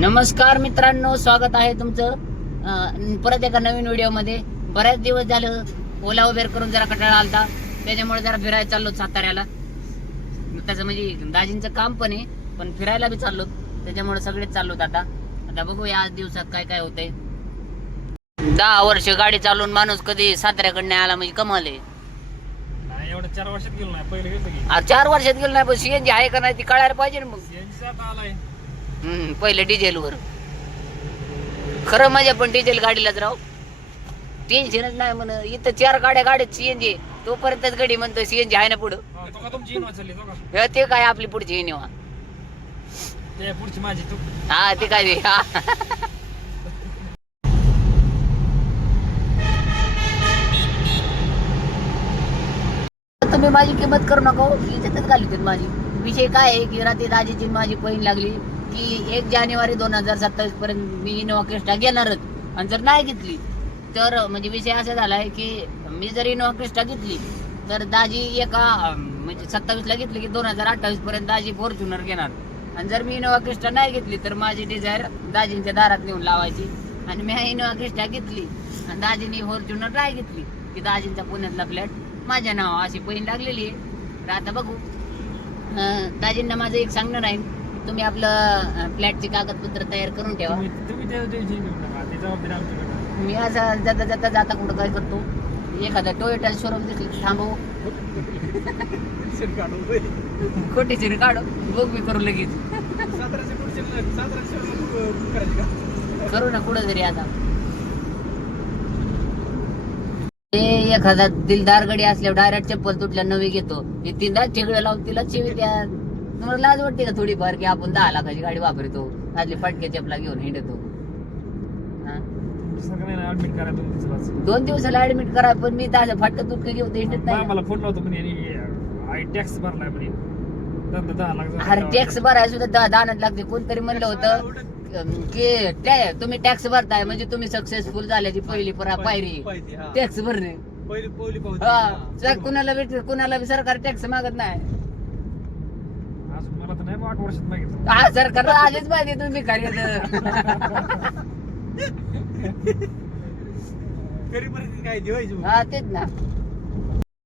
नमस्कार मित्रांनो स्वागत आहे तुमचं परत एका नवीन व्हिडिओमध्ये. बऱ्याच दिवस झालं ओला उबेर करून जरा कटाळा आलता. त्याच्यामुळे जरा फिरायला चाललो साताऱ्याला. त्याचं म्हणजे दाजींचं काम पण आहे पण फिरायला बी चाललो. त्याच्यामुळे सगळेच चाललोत आता. आता बघू या दिवसात काय काय होतंय. दहा वर्ष गाडी चालवून माणूस कधी साताऱ्याकडे नाही आला म्हणजे कमाल आहे. चार वर्षात गेलो नाही. पहिले चार वर्षात गेलो नाही पण सीएनजी आहे का नाही ती कळायला पाहिजे ना मग. हम्म, पहिले डिझेलवर खरं माझ्या पण डिझेल गाडीलाच राव. टेन्शनच नाही म्हण. इथं चार गाड्या गाड्यात सीएनजी तोपर्यंतच गाडी म्हणतो सीएनजी आहे ना पुढं. हा, तो काय आपली पुढची इनोवा ते पुढची माझी तू. हा ते काय ते? हा. तुम्ही माझी किंमत करू नका. इज्जतच घाली माझी. विषय काय आहे की रात्री दाजीची माझी पहिली लागली. की एक जानेवारी दोन हजार सत्तावीस पर्यंत मी इनोवा क्रिस्टा घेणारच. आणि जर नाही घेतली तर म्हणजे विषय असा झालाय की मी जर इनोवा क्रिस्टा घेतली तर दाजी एका म्हणजे सत्तावीसला घेतली की दोन हजार अठ्ठावीस पर्यंत दाजी फॉर्च्युनर घेणार. आणि जर मी इनोवा क्रिस्टा नाही घेतली तर माझी डिझायर दाजींच्या दारात नेऊन लावायची. आणि मी इनोवा क्रिस्टा घेतली आणि दाजीने फॉर्च्युनर नाही घेतली की दाजींचा पुण्यातला फ्लॅट माझ्या नाव अशी पहिली लागलेली आहे. तर आता बघू. दाजींना माझं एक सांगणं राहील तुम्ही आपलं फ्लॅटची कागदपत्र तयार करून ठेवा. तुम्ही तुम्ही त्या टेन्शन घेऊ नका ते जबाबदारी आमच्याकडे. मी असा जाता जाता जाता कुठं काय करतो? एखादा टोयोटा शोरूम दिसली की थांबव. खोटी चिरी काढू बघ मी करू लगेच. करू ना कुठं तरी आता. ते एखादा दिलदार गडी असल्यावर डायरेक्ट चप्पल तुटल्या नवी घेतो. हे तीनदा ठेगडं लावून तिला चिवी द्या. तुम्हाला लाज वाटते का थोडीफार की आपण दहा लाखाची गाडी वापरतो? आदली फाटक्या चपला घेऊन हिंडतो. ऍडमिट करा दोन दिवसालाच दोन दिवसाला ऍडमिट करा पण मी ताजा फाटकं तुटकं घेऊन हिंडत नाही. मला फोन लावतो पण यांनी आई टॅक्स भरलाय म्हणे. अरे टॅक्स भराय सुद्धा दहा दानच लागते. कोणतरी म्हणलं होतं की तुम्ही टॅक्स भरताय म्हणजे तुम्ही सक्सेसफुल झाल्याची पहिली परा पायरी. टॅक्स भरणे. पहिली पहिली हा. सर कुणाला भेट कुणाला बी सरकार टॅक्स मागत नाही. तर नाही आठ वर्षात हा सरकारला पाहिजे तुम्ही कार्य गरीब परिस्थिती काय जेवायची हा तेच ना.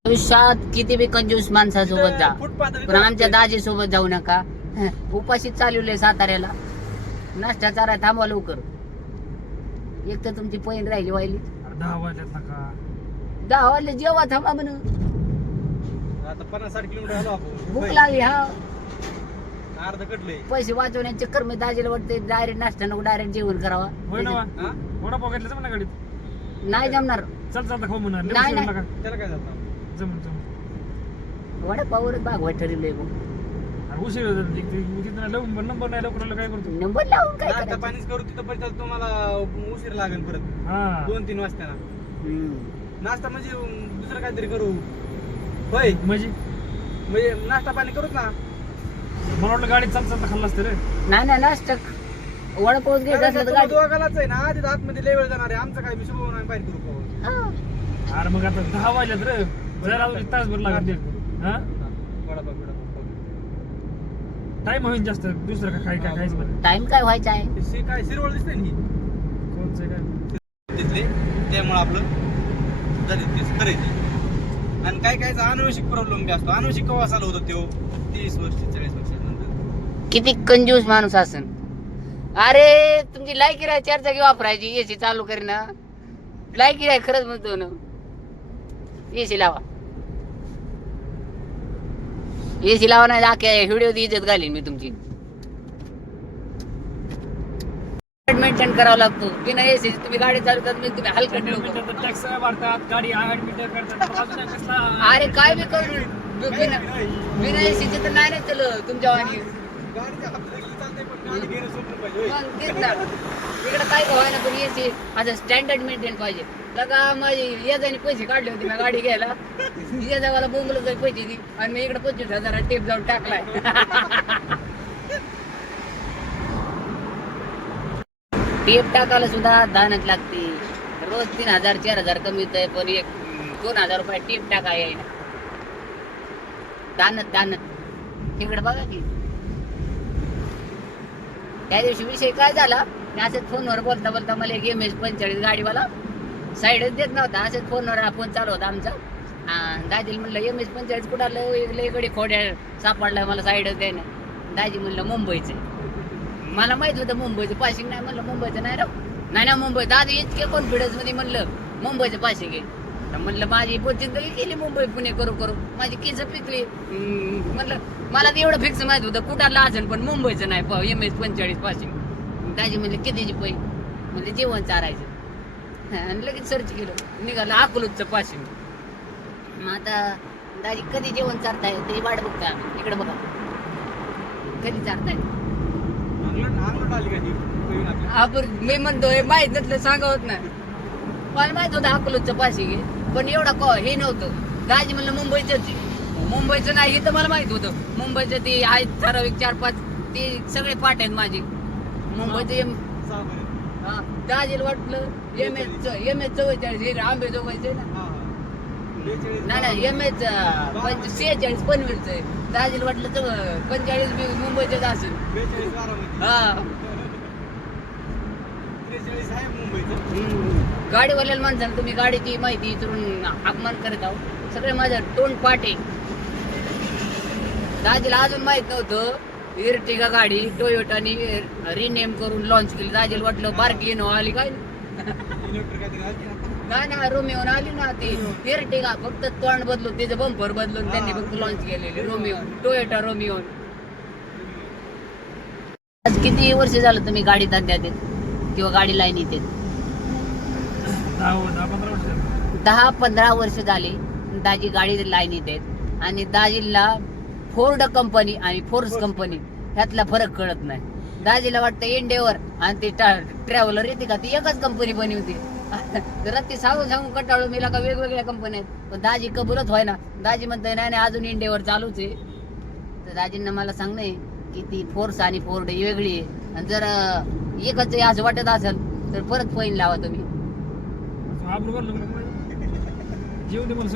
आयुष्यात किती बी कंजूस माणसासोबत जा. पण आमच्या दाजी सोबत जाऊ नका. उपाशीच चालवले साताऱ्याला. नाश्ता चारा थांबवा लवकर. एक तर तुमची पैन राहिली वाहिली. अरे दहा वाजल्यात नका दहा वाजले जेव्हा थांबा म्हणून. आता पन्नास साठ किलोमीटर आलो आपण. भूक लागली हा. अर्ध कटले. पैसे वाचवण्याचे चक्कर मी दाजीला वाटते डायरेक्ट नाश्ता नको डायरेक्ट जेवण करावा. होय ना वा? हा? वडापाव घेतलं ना गाडीत. नाही जमणार. चल चालता खाऊ म्हणणार नाही, त्याला काय जातं जमून जमून. वडापावरच ठरले अरे उशीर होत. तिथे- लवकर नंबर नाही लवकर आलं काय करतो? नंबर लावून काय करायचं? पाणीच करू तिथं तुम्हाला उशीर लागेल परत. हा. दोन तीन वाजता हम्म. नाश्ता म्हणजे दुसरं काहीतरी करू. होय? म्हणजे? म्हणजे नाश्ता पाणी करूच ना. मला वाटलं गाडीत चालत चालता खाल्लं असतं रे. नाही नाही असलं तर गाडी दोघालाच आहे ना आधी आतमध्ये लय वेळ जाणार आहे. आमचं काय मी शुभ बाहेर करू पाहू. हा. अरे मग आता दहा वाजल्यात रे. जरा अजून एक तासभर लागत हा. वडापाव. टाइम होईल जास्त. दुसरं का काय काय काहीच नाही. टाइम काय व्हायचा आहे? हे काय शिरवळ दिसते ना ही? कोणचं काय? तिथले त्यामुळे आपलं झाली तेच करायची आणि काय काय अनुवंशिक प्रॉब्लेम बी असतो. अनुवंशिक कवा चालू होतो तो तीस वर्ष चाळीस वर्षानंतर किती कंजूस माणूस असन. अरे तुमची लायकी राय चार जागी वापरायची एसी चालू करीना. लायकी राय खरंच म्हणतो ना. एसी लावा. एसी लावा नाही दाख्या व्हिडिओ इज्जत घालीन मी तुमची. मेंटेन करावा लागतो. बिना एसी तुम्ही गाडी चालवतात मी तुम्ही हलकट लोक टॅक्स वाढतात गाडी ऍडमिट करतात. अजून कसला अरे काय बी करू? बिना बिना एसीचे तर नाही ना चल तुमच्या वाणी ना. इकडे काय का व्हायना पण एसी असं स्टँडर्ड मेंटेन पाहिजे. लगा माझी याजाने पैसे काढले होते ना गाडी घ्यायला. याजा मला बोंबल पैसे दे आणि मी इकडे पंचवीस हजार टेप जाऊन टाकलाय. टेप टाकायला सुद्धा दानच लागते. रोज तीन हजार चार हजार कमी आहे पण एक दोन हजार रुपये टेप टाका येईना दानत दानत तिकडे बघा की. त्या दिवशी विषय काय झाला? की असंच फोनवर बोलता बोलता मला एक एम एस पंचेचाळीस गाडीवाला साईडच देत नव्हता. असंच फोनवर फोन चालू होता आमचा. आणि दाजीला म्हणलं एम एस पंचेचाळीस कुठं लय लईकडे खोड्या सापडला मला साईडच द्यायला. दाजी म्हणलं मुंबईचं मला माहीत होतं मुंबईचं पाशिंग नाही म्हणलं मुंबईचं नाही राव. नाही ना मुंबई दादा इतके कॉन्फिडन्समध्ये म्हणलं मुंबईचं पाशिंग आहे. तर म्हणलं माझी पोचिंदगी गेली मुंबई पुणे करू करू. माझी केस पिकली. म्हणलं मला तर एवढं फिक्स माहीत होतं कुठाला असेल पण मुंबईचं नाही. एम एस पंचेचाळीस पाशिंग दाजी म्हणले कितीची पै म्हणजे जेवण चारायचं. आणि लगेच सर्च केलं. निघालं अकलूजचं पाशिंग मग आता दाजी कधी जेवण चारताय? ते वाट बघता आम्ही. इकडे बघा. कधी चारताय अंगलट अंगलट आली का ही नवीन आपल्या? आपण मी म्हणतोय माहीत नसलं सांगत नाही. मला माहीत होतं अकलूजचं पाशी घे पण एवढा कॉ हे नव्हतं. दाजी म्हणलं मुंबईचंच आहे. मुंबईचं नाही हे तर मला माहीत होतं. मुंबईचं ते आहेत ठराविक चार पाच ते सगळे पाठ आहेत माझे. मुंबईचं एम. हा, दाजीला वाटलं एम एच एम एच चव्वेचाळीस हे आंबे जोगायचे ना. नाही नाही एम एच सेहेचाळीस पनवेलचं आहे. दाजीला वाटलं चव- पंचेचाळीस बी मुंबईचंच असेल. हा. त्रेचाळीस आहे मुंबईचं. हम्म. गाडीवाल्याला माणसाला तुम्ही गाडीची माहिती विचारून अपमान करत आहो सगळे माझं तोंड पाटे. दाजीला अजून माहीत नव्हतं इर्टिगा गाडी टोयोटानी रिनेम करून लॉन्च केली. दाजीला वाटलं बारकी इनोवा आली काय. नाही ना रोमिओन आली ना ती. इर्टिगा फक्त तोंड बदलून त्याचं बंपर बदलून त्यांनी फक्त लॉन्च केलेली. रोमिओ टोयोटा रोमिओन आज किती वर्ष झालं तुम्ही गाडी धंद्यात किंवा गाडी लाईन येते. दहा पंधरा वर्ष झाली. दाजी गाडी लाईन येते. आणि दाजीला फोर्ड कंपनी आणि फोर्स कंपनी ह्यातला फरक कळत नाही. दाजीला वाटतं इंडेवर आणि ते ट्रॅव्हलर येते का? ती एकच कंपनी बनी होती जरा ती सांगून सांगून कंटाळून मी का वेगवेगळ्या कंपन्या आहेत. पण दाजी कबूलच होय ना. दाजी म्हणतोय नाही नाही अजून इंडियावर चालूच आहे. तर दाजींना मला सांगणं की ती फोर्स आणि फोर्ड वेगळी आहे. आणि जर एकच असं वाटत असेल तर परत फाईन लावा तुम्ही. असं दे मला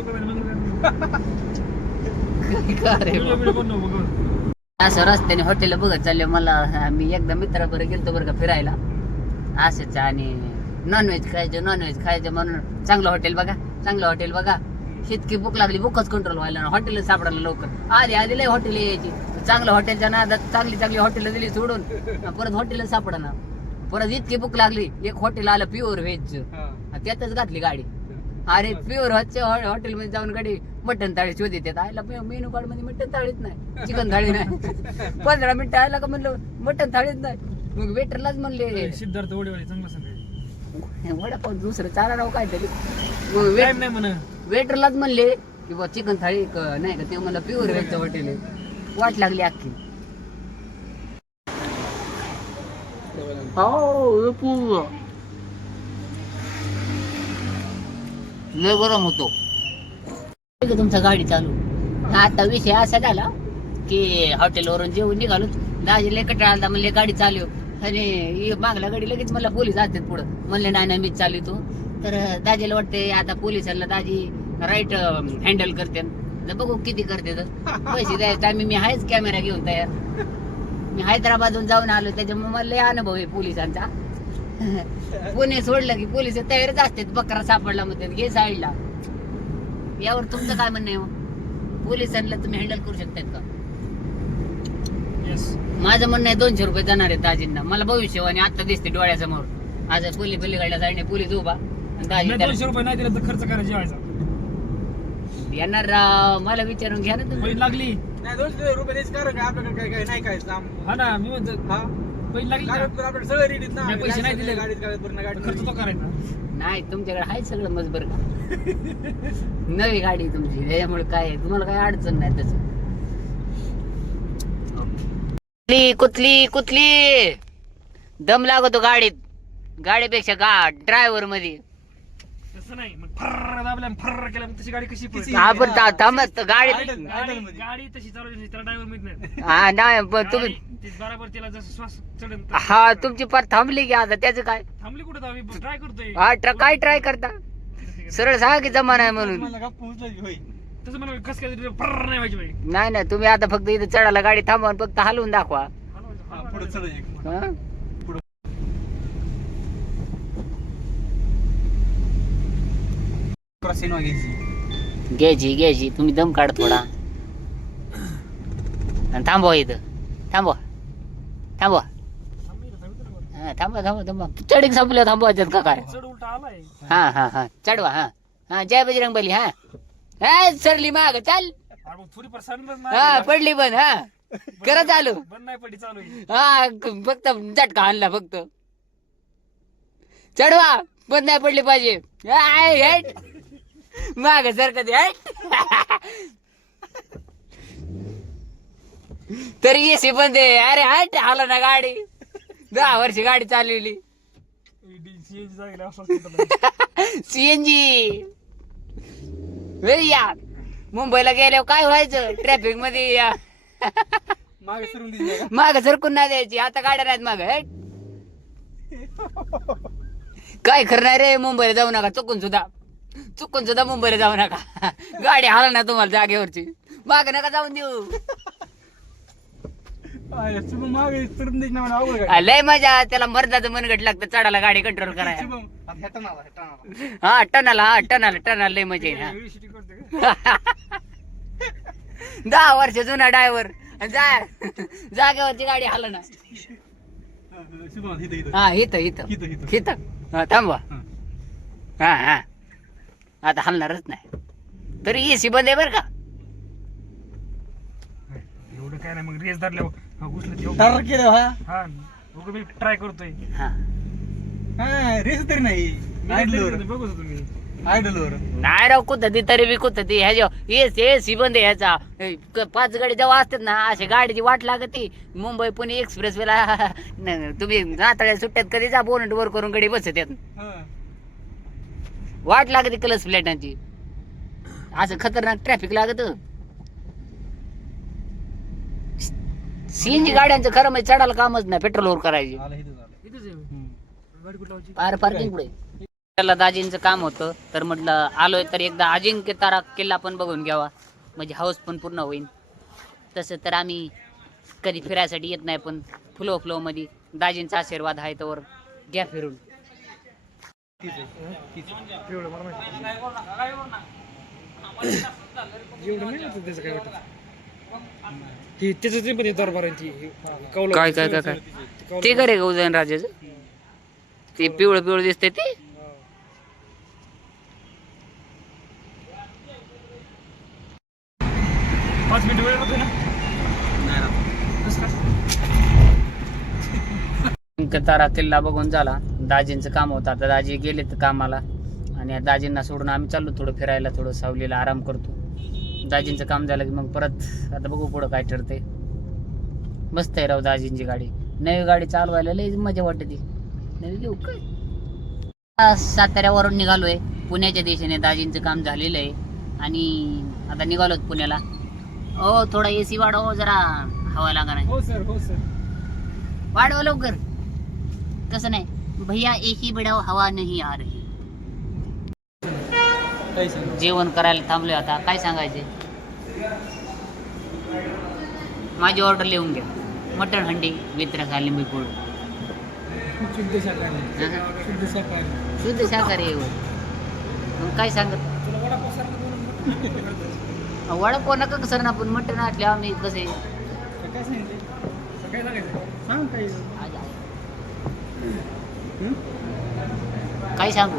रस्त्याने हॉटेल बघत चालले मला मी एकदा मित्राबरोबर गेलतो बरं का फिरायला. असंच आणि नॉनव्हेज खायचं नॉनव्हेज खायचं म्हणून चांगलं हॉटेल बघा चांगलं हॉटेल बघा. इतकी भूक लागली भूकच कंट्रोल व्हायला हॉटेल सापडायला लवकर. आली आली लय हॉटेल यायची. चांगलं हॉटेलच्या नादात चांगली चांगली हॉटेल दिली सोडून. परत हॉटेल सापडा परत इतकी भूक लागली. एक हॉटेल आलं प्युअर व्हेज. त्यातच घातली गाडी. अरे प्युअर हॉटेल मध्ये जाऊन गाडी मटन थाळी शोधित आयला मेनू कार्डमध्ये मटन थाळीच नाही. चिकन थाळी नाही. पंधरा मिनिटं आयला का म्हणलं मटन थाळीच नाही. मग वेटरलाच म्हणले सिद्धार्थ चांगला वडापाव दुसरं चारा राव मग नाही म्हण वेटरलाच म्हणले की बा चिकन थाळी क- नाही का? ते म्हणलं प्युअर व्हेजचं हॉटेल आहे. वाट लागली अख्खी. हो लय गरम होतो. तुमचा गाडी चालू. आता विषय असा झाला की हॉटेलवरून जेवून निघालो. दाजी लय कटाळा आलता म्हणले गाडी चालू अरे मागल्या गाडी लगेच मला पोलीस असतात पुढं. म्हणले नाही नाही मीच चालवतो तर दाजीला वाटते आता पोलिसांना दाजी राईट हँडल करते. तर बघू किती करते तर. पैसे द्यायचे टायमी मी आहेच कॅमेरा घेऊन तयार. मी हैदराबादहून जाऊन आलो त्याच्यामुळे मला लय अनुभव आहे पोलिसांचा. पुणे सोडलं की पोलीस तयारच असतात बकरा सापडला म्हणतात घे साईडला. यावर तुमचं काय म्हणणं आहे हो? पोलिसांना तुम्ही हँडल करू शकतात का? माझं म्हणणं आहे दोनशे रुपये जाणार आहे दाजींना. मला भविष्यवाणी आता दिसते डोळ्यासमोर. आज पोलीस पलीकडल्या साईडने पोलीस उभा. दाजी दोनशे रुपये नाही दिले तर खर्च करा जेवायचा त्याला- येणार राव मला विचारून घ्या ना तुम्ही. लागली. नाही दोनशे रुपये द्यायचं कारण काय आपल्याकडे काय काय नाही काय काम. हा ना मी म्हणतो हा? पहिली लागली ना? कागदपत्र आपल्याकडे सगळं रेडीत ना. नाही, पैसे नाही दिले. गाडीत कागदपत्र गाडी खर्च तो करायचा. नाही तुमच्याकडे आहे सगळं मजबर का? नवी गाडी आहे तुमची. त्याच्यामुळे काय आहे, तुम्हाला काय अडचण नाही त्याच. कुठली कुठली कुठली? दम लागतो गाडीत. गाडीपेक्षा गा ड्रायव्हरमध्ये. तसं नाही. मग फर्र दाबल्या फर्र केल्या मग तशी गाडी कशी पळते? Idle. गाडी तशी चालवली त्याला ड्रायव्हर माहीत नाही हा नाही पण तुम्ही गाडी ती बराबर तिला जसं श्वास चढेल हा तुमची पार थांबली की आता त्याचं काय? थांबली कुठे आम्ही ट्राय करतोय. हा ट्र- काय ट्राय करता? सरळ सांगा की जमा नाही म्हणून. मला गप्प उचलायची होय? तसं मला कस काय फर्र नाही व्हायची बाई. नाही नाही तुम्ही आता फक्त इथं चढायला गाडी थांबवा आणि फक्त हलवून दाखवा. हा, पुढे हा? घ्यायची. घ्यायची घ्यायची तुम्ही दम काढ थोडा. आणि थांबवा इथं. थांबवा थांबवा हा, थांबा थांबा थांबा चढीक संपल्या थांबवायच्यात का काय? चढ उलटा आलाय. हा हा हा. चढवा हा. हा जय बजरंग बली हा. हा सरली माग चाल. अरे मग थोडी परसान बंद हा नाही पडली बंद हा. करा चालू. बंद नाही पडली चालू आहे. हा क- फक्त झटका आणला फक्त. चढवा. बंद नाही पडली पाहिजे. हेट. माग सर कधी तरी एसी बंद आहे. अरे हट आला ना गाडी. दहा वर्ष गाडी चालवली. सीएनजी. या मुंबईला गेल्यावर काय व्हायचं? ट्रॅफिकमध्ये या. माग सरकून नाही द्यायची. आता गाड्या नाहीत माग काय करणार रे मुंबईला जाऊ नका चुकून सुद्धा. चुकून सुद्धा मुंबईला जाऊ नका. गाडी हाला ना तुम्हाला जागेवरची. माग नका जाऊन देऊ. मागे अवघड आ, लय मजा त्याला मर्दाचं मनगट लागतं चढायला गाडी कंट्रोल करायला. हा टनाला हा टनाला टनाला लय मजा येईल हा? दहा वर्ष जुना ड्रायव्हर जा जागेवरची गाडी हाला ना. शुभम इथं इथं. हा इथं इथं. इथं इथं. इथं. हा थांबवा. हा हा. आता हलणारच नाही. तरी एसी बंद आहे बरं का? एवढं काय नाही मग रेस धरल्यावर हा, घुसलं केलं हा. हा मी ट्राय करतोय. हा. हा रेस तरी नाही. आयडलवर बघू तुम्ही आयडलवर नाही राव कुठं ती तरी बी कुठं ती ह्याच्या एस एसी बंद आहे ह्याचा ए, क- पाच गाडी जेव्हा असतात ना अशी गाडीची वाट लागत. ती मुंबई पुणे एक्सप्रेस वेला तुम्ही नाताळ्या सुट्ट्यात कधी जा बोनट वर करून गाडी बसत येत. वाट लागते कलस प्लेटांची असं खतरनाक ट्रॅफिक लागत. सीएनजी गाड्यांचं खरं म्हणजे चढायला कामच नाही पेट्रोलवर करायची. पार पार्किंग पुढे. त्याला दाजींचं काम होतं तर म्हटलं आलोय तर एकदा अजिंक्य तारा किल्ला पण बघून घ्यावा. म्हणजे हाऊस पण पूर्ण होईल तसं तर आम्ही कधी फिरायसाठी येत नाही पण फ्लो फ्लो मध्ये दाजींचा आशीर्वाद आहे तर घ्या फिरून. मला माहिती एवढं नाही त्याचं काय वाटत ही त्याचं ते पण हे दरबार आहे ती हे कौलं काय काय काय काय? ते करे उदयन राजाचं? ते पिवळं पिवळं दिसते ते? हा. पाच मिनिट वेळ होते ना? नाही तारा किल्ला बघून झाला. दाजींचं काम होतं. आता दाजी गेले तर कामाला आणि दाजींना सोडून आम्ही चाललो थोडं फिरायला थोडं सावलीला आराम करतो. दाजींचं काम झालं की मग परत आता बघू पुढं काय ठरते मस्त आहे राव दाजींची गाडी. नवी गाडी चालवायला लय मजा वाटते. ती नवी घेऊ काय? साताऱ्यावरून निघालोय. पुण्याच्या दिशेने दाजींचं काम झालेलं आहे. आणि आता निघालोत पुण्याला. ओ थोडा एसी वाढव जरा. हवा लागा नाही हो सर. हो सर. वाढव लवकर. तसं नाही. भैया एसी बिडाव हवा नाही आ रही। जेवण करायला थांबलोय आता. काय सांगायचे माझी ऑर्डर लिहून घ्या. मटण हंडी विथ रसा लिंबू पूड शुद्ध शाकाहारी. शुद्ध शाकाहारी. हो. मग काय सांगत? वडापाव नका कसं ना पण मटण असले आम्ही कसे? काय काय सांगायचं? सांग काही. काय सांगू?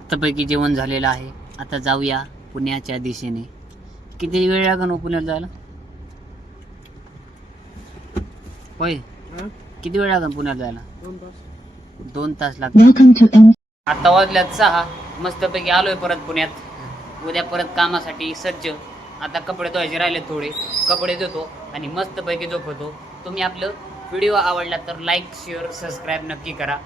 मस्तपैकी जेवण झालेलं आहे. आता जाऊया पुण्याच्या दिशेने. किती वेळ लागेल हो पुण्याला जायला? होय. किती वेळ लागेल पुण्याला जायला? दोन तास. दोन तास लागतात. आता वाजल्यात सहा. मस्तपैकी आलोय परत पुण्यात. उद्या परत कामासाठी सज्ज. आता कपडे धुवायचे राहिले थोडे. कपडे धुतो आणि मस्तपैकी झोपतो. तुम्ही आपलं व्हिडिओ आवडला तर लाईक शेअर सबस्क्राईब नक्की करा.